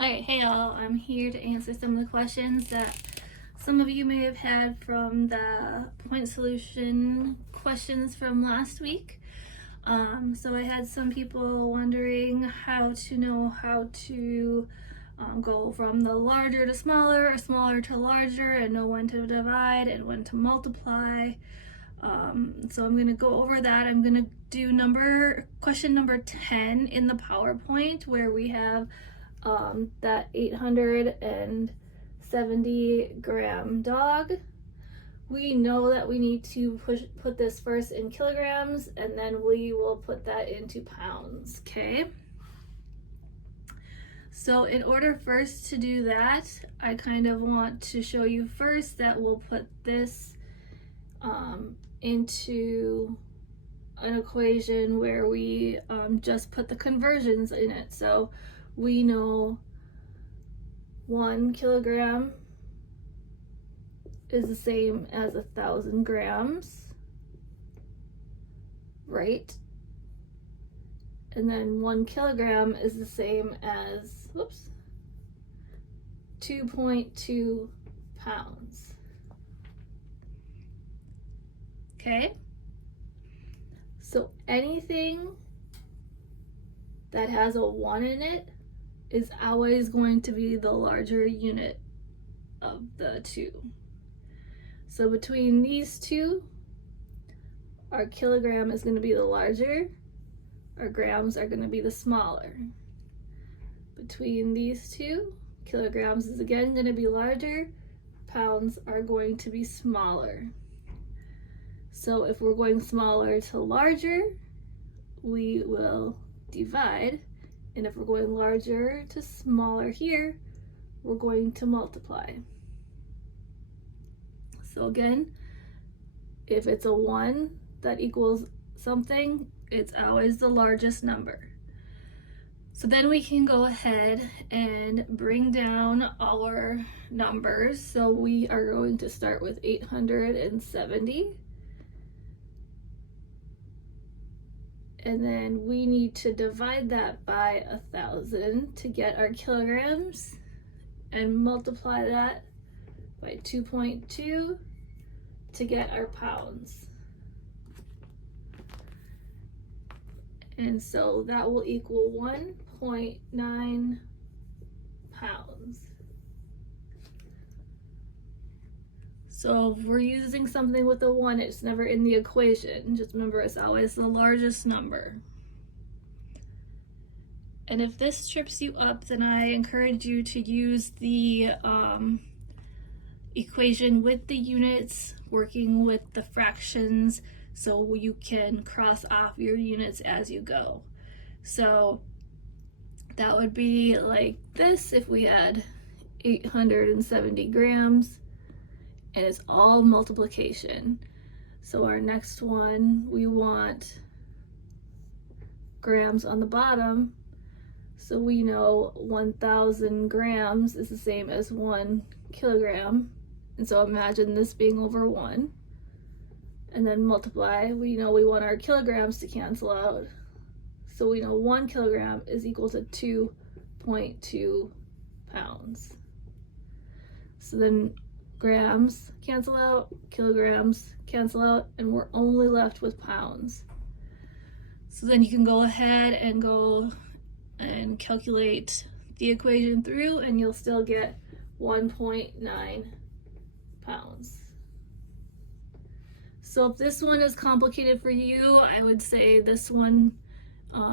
Alright, hey y'all, I'm here to answer some of the questions that some of you may have had from the point solution questions from last week. So I had some people wondering how to know how to go from the larger to smaller or smaller to larger and know when to divide and when to multiply. So I'm going to go over that. I'm going to do question number 10 in the PowerPoint where we have that 870 gram dog. We know that we need to put this first in kilograms and then we will put that into pounds, okay? So in order first to do that, I kind of want to show you first that we'll put this into an equation where we just put the conversions in it. So we know 1 kilogram is the same as 1,000 grams, right? And then 1 kilogram is the same as, 2.2 pounds. Okay? So anything that has a 1 in it is always going to be the larger unit of the two. So between these two, our kilogram is going to be the larger, our grams are going to be the smaller. Between these two, kilograms is again going to be larger, pounds are going to be smaller. So if we're going smaller to larger, we will divide. And if we're going larger to smaller here, we're going to multiply. So again, if it's a 1 that equals something, it's always the largest number. So then we can go ahead and bring down our numbers. So we are going to start with 870. And then we need to divide that by 1,000 to get our kilograms and multiply that by 2.2 to get our pounds. And so that will equal 1.9 pounds. So if we're using something with a 1, it's never in the equation. Just remember, it's always the largest number. And if this trips you up, then I encourage you to use the equation with the units, working with the fractions, so you can cross off your units as you go. So that would be like this if we had 870 grams. And it's all multiplication. So our next one, we want grams on the bottom. So we know 1,000 grams is the same as 1 kilogram. And so imagine this being over 1. And then multiply, we know we want our kilograms to cancel out. So we know 1 kilogram is equal to 2.2 pounds. So then grams cancel out, kilograms cancel out, and we're only left with pounds. So then you can go ahead and go and calculate the equation through and you'll still get 1.9 pounds. So if this one is complicated for you, I would say this one,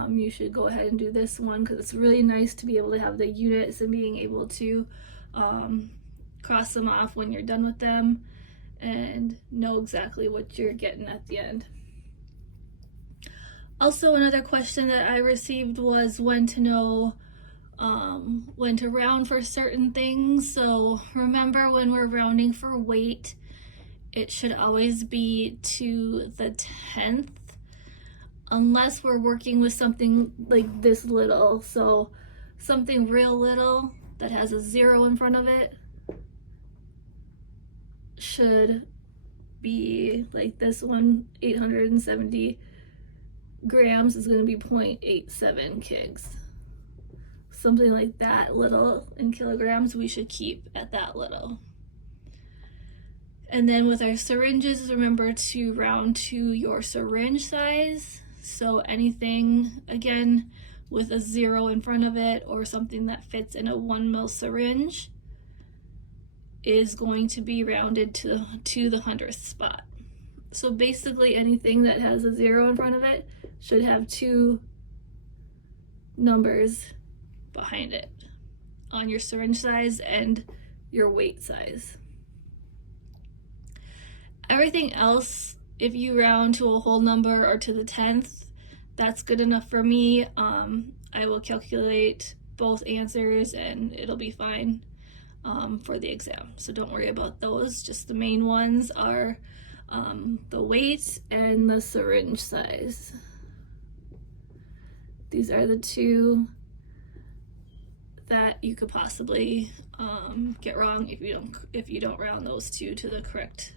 you should go ahead and do this one because it's really nice to be able to have the units and being able to cross them off when you're done with them and know exactly what you're getting at the end. Also, another question that I received was when to know when to round for certain things. So remember, when we're rounding for weight, it should always be to the 10th unless we're working with something like this little. So something real little that has a 0 in front of it should be like this one. 870 grams is going to be 0.87 kigs. something like that little in kilograms, we should keep at that little. And then with our syringes, remember to round to your syringe size. So anything, again, with a 0 in front of it or something that fits in a 1 ml syringe is going to be rounded to the 100th spot. So basically anything that has a 0 in front of it should have 2 numbers behind it on your syringe size and your weight size. Everything else, if you round to a whole number or to the 10th, that's good enough for me. I will calculate both answers and it'll be fine for the exam. So don't worry about those. Just the main ones are the weight and the syringe size. These are the 2 that you could possibly get wrong if you don't round those 2 to the correct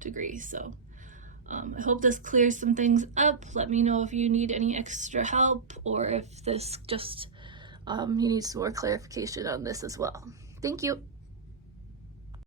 degree. So I hope this clears some things up. Let me know if you need any extra help or if this just you need some more clarification on this as well. Thank you.